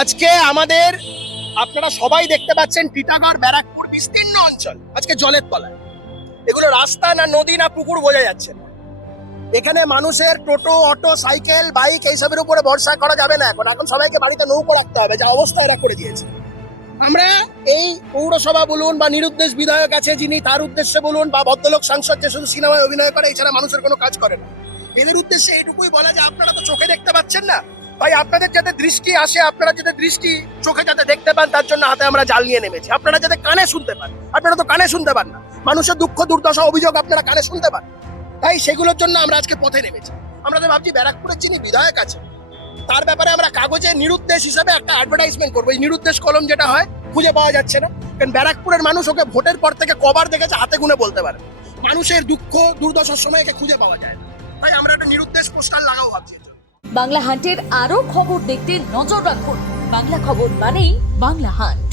আজকে আমাদের আপনারা সবাই দেখতে পাচ্ছেন টিটাগড় ব্যারাকপুর বিস্তীর্ণ অঞ্চল আজকে জলের তলায়। এগুলো রাস্তা না নদী না পুকুর বোঝা যাচ্ছে না। এখানে মানুষের টোটো অটো সাইকেল বাইক এইসবের উপরে ভরসা করা যাবে না। এখন সবাইকে বাড়িতে নৌকো রাখতে হবে, যা অবস্থা এরা করে দিয়েছে। আমরা এই পৌরসভা বলুন বা নিরুদ্দেশ বিধায়ক আছে যিনি, তার উদ্দেশ্যে বলুন, বা ভদ্রলোক সাংসদ যে শুধু সিনেমায় অভিনয় করে এছাড়া মানুষের কোনো কাজ করে না, এদের উদ্দেশ্যে এইটুকুই বলা যে আপনারা তো চোখে দেখতে পাচ্ছেন না ভাই, আপনাদের যাতে দৃষ্টি আসে, আপনারা যাতে দৃষ্টি চোখে যাতে দেখতে পান তার জন্য হাতে আমরা জাল নিয়ে নেমেছি। আপনারা যাতে কানে শুনতে পান, আপনারা তো কানে শুনতে পান না, মানুষের দুঃখ দুর্দশা অভিযোগ আপনারা কানে শুনতে পান, তাই সেগুলোর জন্য আমরা আজকে পথে নেমেছি। আমরা তো ভাবছি ব্যারাকপুরের যিনি বিধায়ক আছে তার ব্যাপারে আমরা কাগজে নিরুদ্দেশ হিসেবে একটা অ্যাডভার্টাইজমেন্ট করবো। এই নিরুদ্দেশ কলম যেটা হয় খুঁজে পাওয়া যাচ্ছে না, কারণ ব্যারাকপুরের মানুষ ওকে ভোটের পর থেকে কবার দেখেছে হাতে গুনে বলতে পারে। মানুষের দুঃখ দুর্দশার সময় একে খুঁজে পাওয়া যায় না, তাই আমরা একটা নিরুদ্দেশ পোস্টার লাগাও ভাবছি। বাংলা হান্টের আরও খবর দেখতে নজর রাখুন। বাংলা খবর মানেই বাংলা হান্ট।